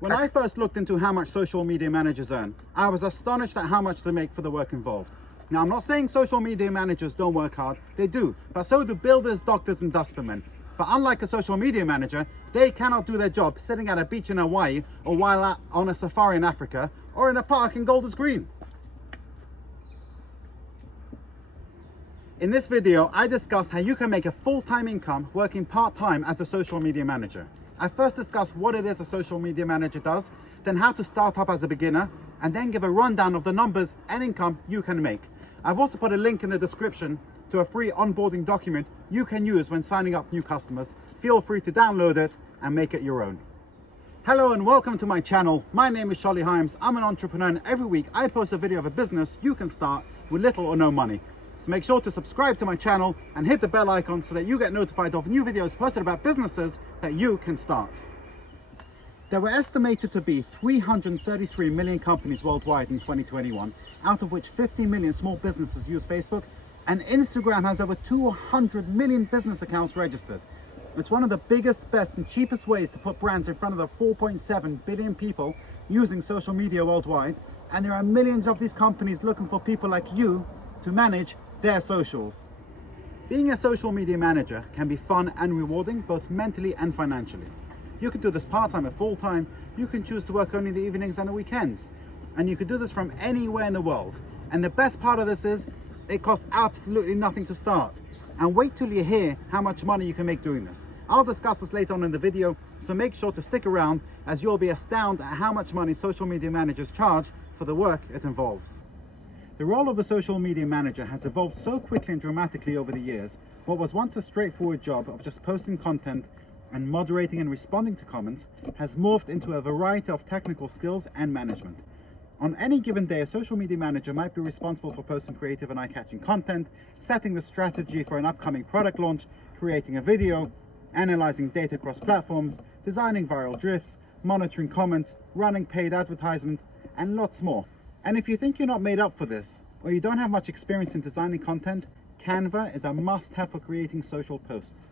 When I first looked into how much social media managers earn, I was astonished at how much they make for the work involved. Now, I'm not saying social media managers don't work hard, they do, but so do builders, doctors and dustmen. But unlike a social media manager, they cannot do their job sitting at a beach in Hawaii or while on a safari in Africa or in a park in Golders Green. In this video, I discuss how you can make a full-time income working part-time as a social media manager. I first discuss what it is a social media manager does, then how to start up as a beginner, and then give a rundown of the numbers and income you can make. I've also put a link in the description to a free onboarding document you can use when signing up new customers. Feel free to download it and make it your own. Hello and welcome to my channel. My name is Charlie Himes. I'm an entrepreneur and every week I post a video of a business you can start with little or no money. So make sure to subscribe to my channel and hit the bell icon so that you get notified of new videos posted about businesses that you can start. There were estimated to be 333 million companies worldwide in 2021, out of which 50 million small businesses use Facebook, and Instagram has over 200 million business accounts registered. It's one of the biggest, best and cheapest ways to put brands in front of the 4.7 billion people using social media worldwide, and there are millions of these companies looking for people like you to manage their socials. Being a social media manager can be fun and rewarding, both mentally and financially. You can do this part-time or full-time. You can choose to work only the evenings and the weekends. And you can do this from anywhere in the world. And the best part of this is, it costs absolutely nothing to start. And wait till you hear how much money you can make doing this. I'll discuss this later on in the video, so make sure to stick around as you'll be astounded at how much money social media managers charge for the work it involves. The role of a social media manager has evolved so quickly and dramatically over the years. What was once a straightforward job of just posting content and moderating and responding to comments has morphed into a variety of technical skills and management. On any given day, a social media manager might be responsible for posting creative and eye-catching content, setting the strategy for an upcoming product launch, creating a video, analyzing data across platforms, designing viral drifts, monitoring comments, running paid advertisement, and lots more. And if you think you're not made up for this, or you don't have much experience in designing content, Canva is a must-have for creating social posts.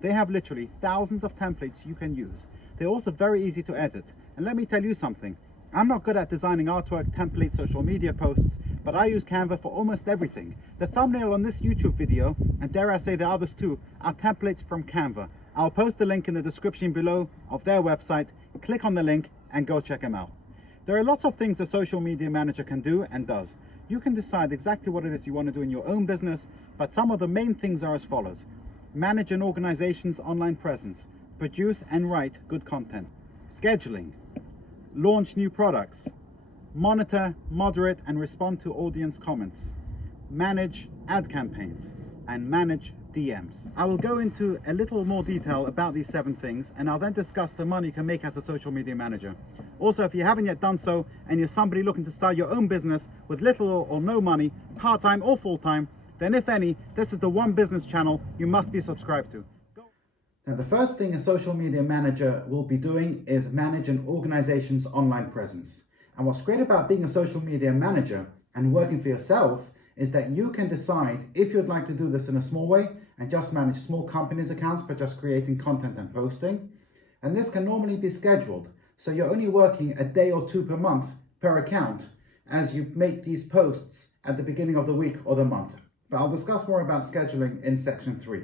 They have literally thousands of templates you can use. They're also very easy to edit. And let me tell you something, I'm not good at designing artwork, templates, social media posts, but I use Canva for almost everything. The thumbnail on this YouTube video, and dare I say the others too, are templates from Canva. I'll post the link in the description below of their website. Click on the link and go check them out. There are lots of things a social media manager can do and does. You can decide exactly what it is you want to do in your own business, but some of the main things are as follows. Manage an organization's online presence, produce and write good content, scheduling, launch new products, monitor, moderate and respond to audience comments, manage ad campaigns, and manage DMs. I will go into a little more detail about these 7 things, and I'll then discuss the money you can make as a social media manager. Also, if you haven't yet done so and you're somebody looking to start your own business with little or no money, part-time or full-time, then if any, this is the one business channel you must be subscribed to. Now, the first thing a social media manager will be doing is manage an organization's online presence. And what's great about being a social media manager and working for yourself is that you can decide if you'd like to do this in a small way and just manage small companies' accounts by just creating content and posting. And this can normally be scheduled. So you're only working a day or 2 per month per account as you make these posts at the beginning of the week or the month. But I'll discuss more about scheduling in section 3.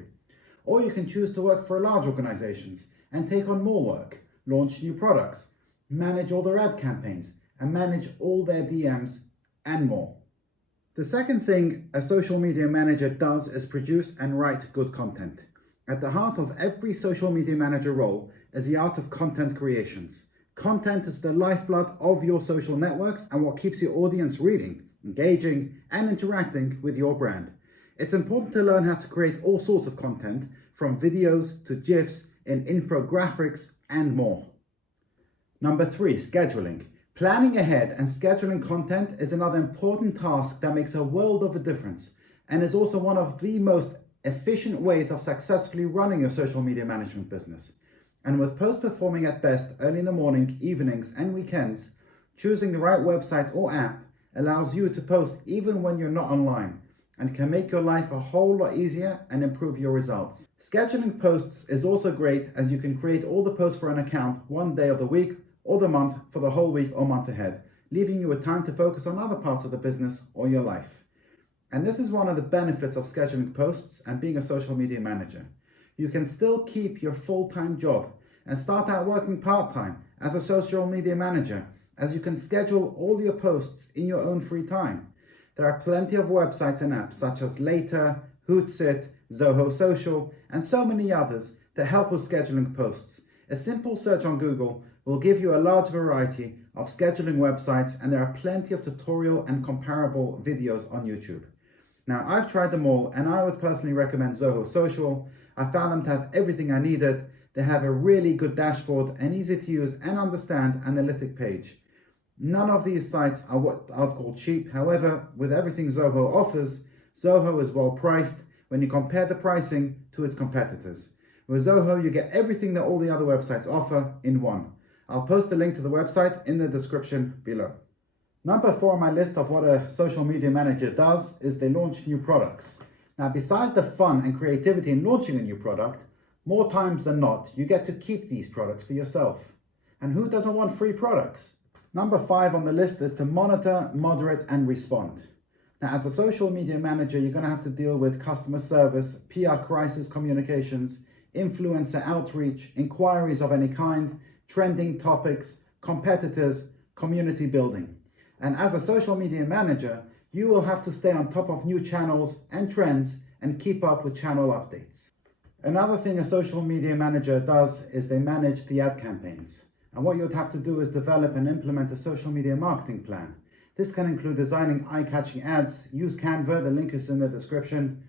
Or you can choose to work for large organizations and take on more work, launch new products, manage all their ad campaigns, and manage all their DMs and more. The second thing a social media manager does is produce and write good content. At the heart of every social media manager role is the art of content creations. Content is the lifeblood of your social networks and what keeps your audience reading, engaging, and interacting with your brand. It's important to learn how to create all sorts of content, from videos to GIFs, in infographics, and more. Number 3, scheduling. Planning ahead and scheduling content is another important task that makes a world of a difference and is also one of the most efficient ways of successfully running your social media management business. And with posts performing at best early in the morning, evenings, and weekends, choosing the right website or app allows you to post even when you're not online and can make your life a whole lot easier and improve your results. Scheduling posts is also great as you can create all the posts for an account one day of the week or the month for the whole week or month ahead, leaving you with time to focus on other parts of the business or your life. And this is one of the benefits of scheduling posts and being a social media manager. You can still keep your full-time job and start out working part-time as a social media manager, as you can schedule all your posts in your own free time. There are plenty of websites and apps such as Later, Hootsuite, Zoho Social, and so many others that help with scheduling posts. A simple search on Google will give you a large variety of scheduling websites, and there are plenty of tutorial and comparable videos on YouTube. Now, I've tried them all, and I would personally recommend Zoho Social. I found them to have everything I needed. They have a really good dashboard, an easy to use and understand analytic page. None of these sites are what I'd call cheap. However, with everything Zoho offers, Zoho is well priced when you compare the pricing to its competitors. With Zoho, you get everything that all the other websites offer in one. I'll post a link to the website in the description below. Number 4 on my list of what a social media manager does is they launch new products. Now, besides the fun and creativity in launching a new product, more times than not, you get to keep these products for yourself. And who doesn't want free products? Number 5 on the list is to monitor, moderate, and respond. Now, as a social media manager, you're going to have to deal with customer service, PR crisis communications, influencer outreach, inquiries of any kind, trending topics, competitors, community building. And as a social media manager, you will have to stay on top of new channels and trends and keep up with channel updates. Another thing a social media manager does is they manage the ad campaigns. And what you'd have to do is develop and implement a social media marketing plan. This can include designing eye-catching ads, use Canva, the link is in the description.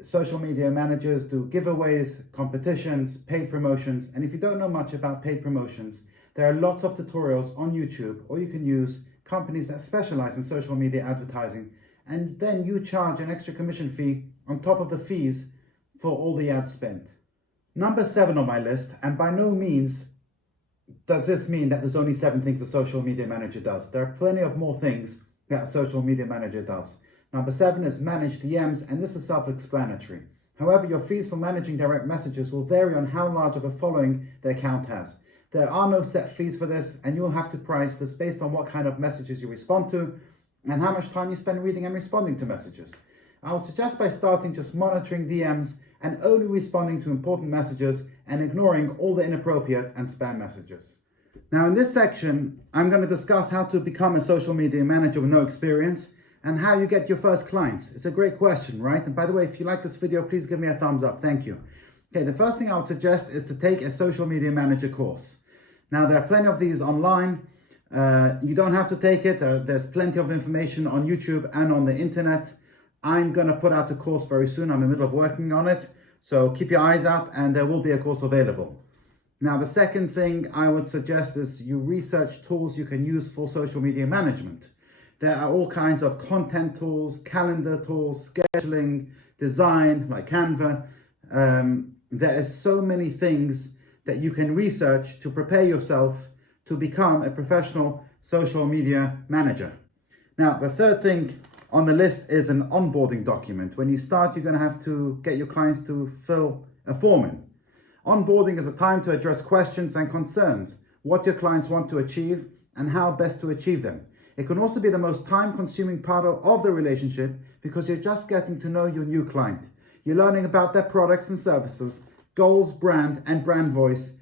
Social media managers do giveaways, competitions, paid promotions. And if you don't know much about paid promotions, there are lots of tutorials on YouTube, or you can use companies that specialize in social media advertising, and then you charge an extra commission fee on top of the fees for all the ads spent. Number 7 on my list, and by no means does this mean that there's only 7 things a social media manager does. There are plenty of more things that a social media manager does. Number 7 is manage DMs, and this is self-explanatory. However, your fees for managing direct messages will vary on how large of a following the account has. There are no set fees for this, and you'll have to price this based on what kind of messages you respond to and how much time you spend reading and responding to messages. I would suggest by starting just monitoring DMs and only responding to important messages and ignoring all the inappropriate and spam messages. Now, in this section, I'm going to discuss how to become a social media manager with no experience and how you get your first clients. It's a great question, right? And by the way, if you like this video, please give me a thumbs up. Thank you. Okay, the first thing I would suggest is to take a social media manager course. Now, there are plenty of these online. You don't have to take it. There's plenty of information on YouTube and on the internet. I'm going to put out a course very soon. I'm in the middle of working on it. So keep your eyes out, and there will be a course available. Now, the second thing I would suggest is you research tools you can use for social media management. There are all kinds of content tools, calendar tools, scheduling, design, like Canva. There is so many things that you can research to prepare yourself to become a professional social media manager. Now, the third thing on the list is an onboarding document. When you start, you're going to have to get your clients to fill a form in. Onboarding is a time to address questions and concerns, what your clients want to achieve, and how best to achieve them. It can also be the most time-consuming part of the relationship because you're just getting to know your new client. You're learning about their products and services, goals, brand, and brand voice,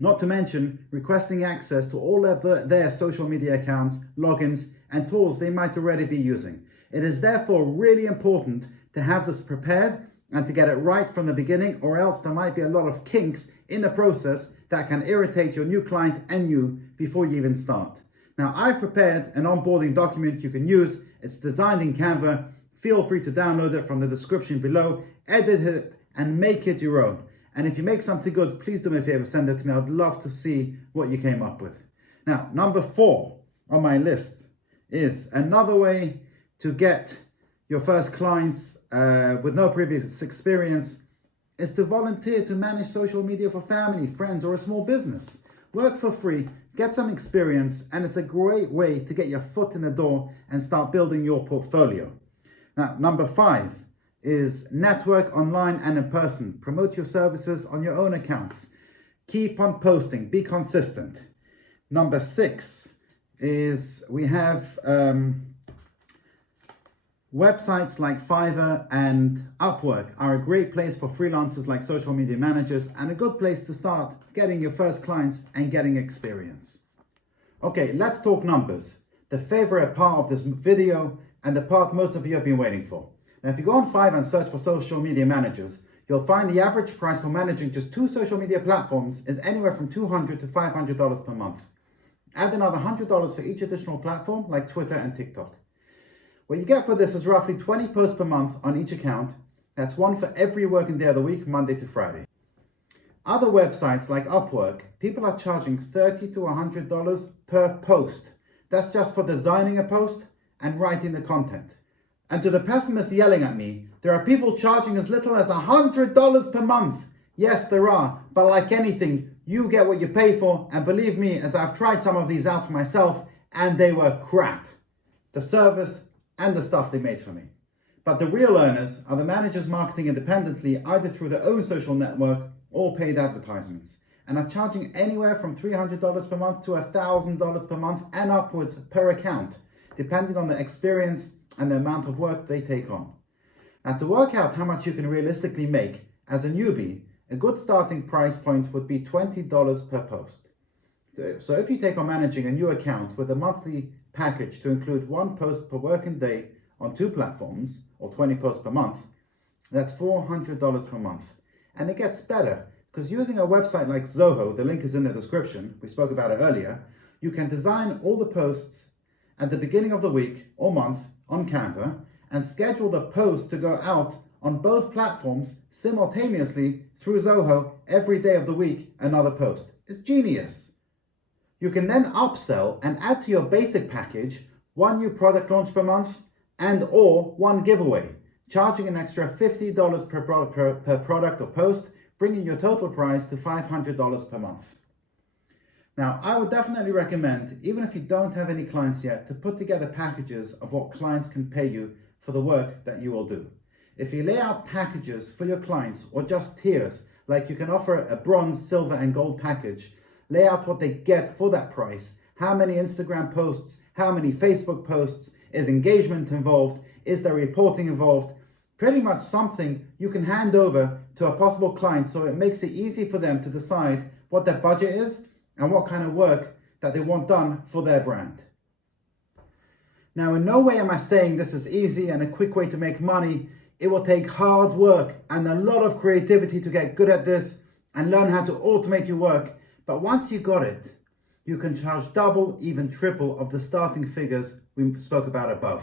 not to mention requesting access to all of their social media accounts, logins, and tools they might already be using. It is therefore really important to have this prepared and to get it right from the beginning, or else there might be a lot of kinks in the process that can irritate your new client and you before you even start. Now, I've prepared an onboarding document you can use. It's designed in Canva. Feel free to download it from the description below, edit it, and make it your own. And if you make something good, please do me a favor, send it to me. I'd love to see what you came up with. Now, number 4 on my list is another way to get your first clients with no previous experience is to volunteer to manage social media for family, friends, or a small business. Work for free, get some experience, and it's a great way to get your foot in the door and start building your portfolio. Now, number 5 is network online and in person. Promote your services on your own accounts. Keep on posting, be consistent. Number 6 is we have websites like Fiverr and Upwork are a great place for freelancers like social media managers and a good place to start getting your first clients and getting experience. Okay, let's talk numbers. The favorite part of this video and the part most of you have been waiting for. Now, if you go on Fiverr and search for social media managers, you'll find the average price for managing just 2 social media platforms is anywhere from $200 to $500 per month. Add another $100 for each additional platform like Twitter and TikTok. What you get for this is roughly 20 posts per month on each account. That's one for every working day of the week, Monday to Friday. Other websites like Upwork, people are charging $30 to $100 per post. That's just for designing a post and writing the content. And to the pessimists yelling at me, there are people charging as little as $100 per month. Yes, there are, but like anything, you get what you pay for, and believe me, as I've tried some of these out for myself, and they were crap. The service and the stuff they made for me. But the real earners are the managers marketing independently, either through their own social network or paid advertisements, and are charging anywhere from $300 per month to $1,000 per month and upwards per account, depending on the experience and the amount of work they take on. Now, to work out how much you can realistically make as a newbie, a good starting price point would be $20 per post. So if you take on managing a new account with a monthly package to include 1 post per working day on 2 platforms, or 20 posts per month, that's $400 per month. And it gets better, because using a website like Zoho, the link is in the description, we spoke about it earlier, you can design all the posts at the beginning of the week or month on Canva and schedule the posts to go out on both platforms simultaneously through Zoho every day of the week, another post. It's genius. You can then upsell and add to your basic package 1 new product launch per month and or 1 giveaway, charging an extra $50 per product or post, bringing your total price to $500 per month. Now, I would definitely recommend, even if you don't have any clients yet, to put together packages of what clients can pay you for the work that you will do. If you lay out packages for your clients or just tiers, like you can offer a bronze, silver and gold package, lay out what they get for that price, how many Instagram posts, how many Facebook posts, is engagement involved, is there reporting involved, pretty much something you can hand over to a possible client so it makes it easy for them to decide what their budget is and what kind of work that they want done for their brand. Now, in no way am I saying this is easy and a quick way to make money. It will take hard work and a lot of creativity to get good at this and learn how to automate your work. But once you got it, you can charge double, even triple of the starting figures we spoke about above.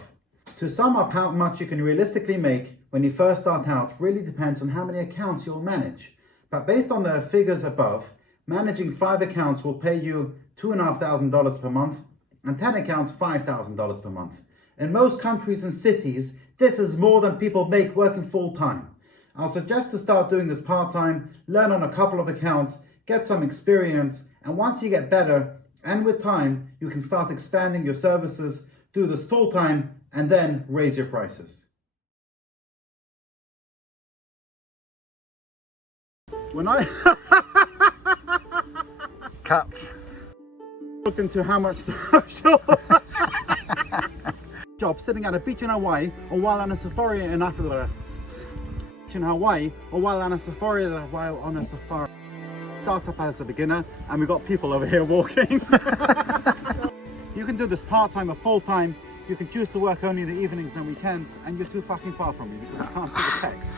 To sum up how much you can realistically make when you first start out really depends on how many accounts you'll manage. But based on the figures above, managing 5 accounts will pay you $2,500 per month and 10 accounts $5,000 per month. In most countries and cities, this is more than people make working full-time. I'll suggest to start doing this part-time, learn on a couple of accounts, get some experience, and once you get better, and with time, you can start expanding your services, do this full-time, and then raise your prices. When I Cut. looked into how much social job sitting at a beach in Hawaii or while on a safari in Africa, startup as a beginner, and we've got people over here walking. You can do this part-time or full-time. You can choose to work only the evenings and weekends, and you're too fucking far from me because I can't see the text.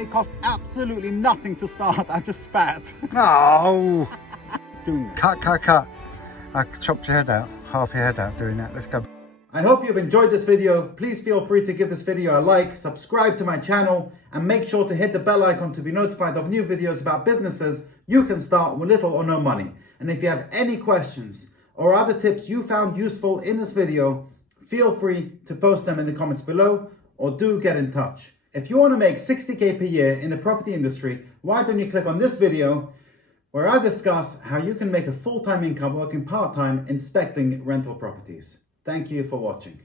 It costs absolutely nothing to start. I just spat. No! Doing this. Cut. I chopped your head out, half your head out doing that. Let's go. I hope you've enjoyed this video. Please feel free to give this video a like, subscribe to my channel, and make sure to hit the bell icon to be notified of new videos about businesses you can start with little or no money. And if you have any questions or other tips you found useful in this video, feel free to post them in the comments below or do get in touch. If you want to make 60K per year in the property industry, why don't you click on this video where I discuss how you can make a full-time income working part-time inspecting rental properties. Thank you for watching.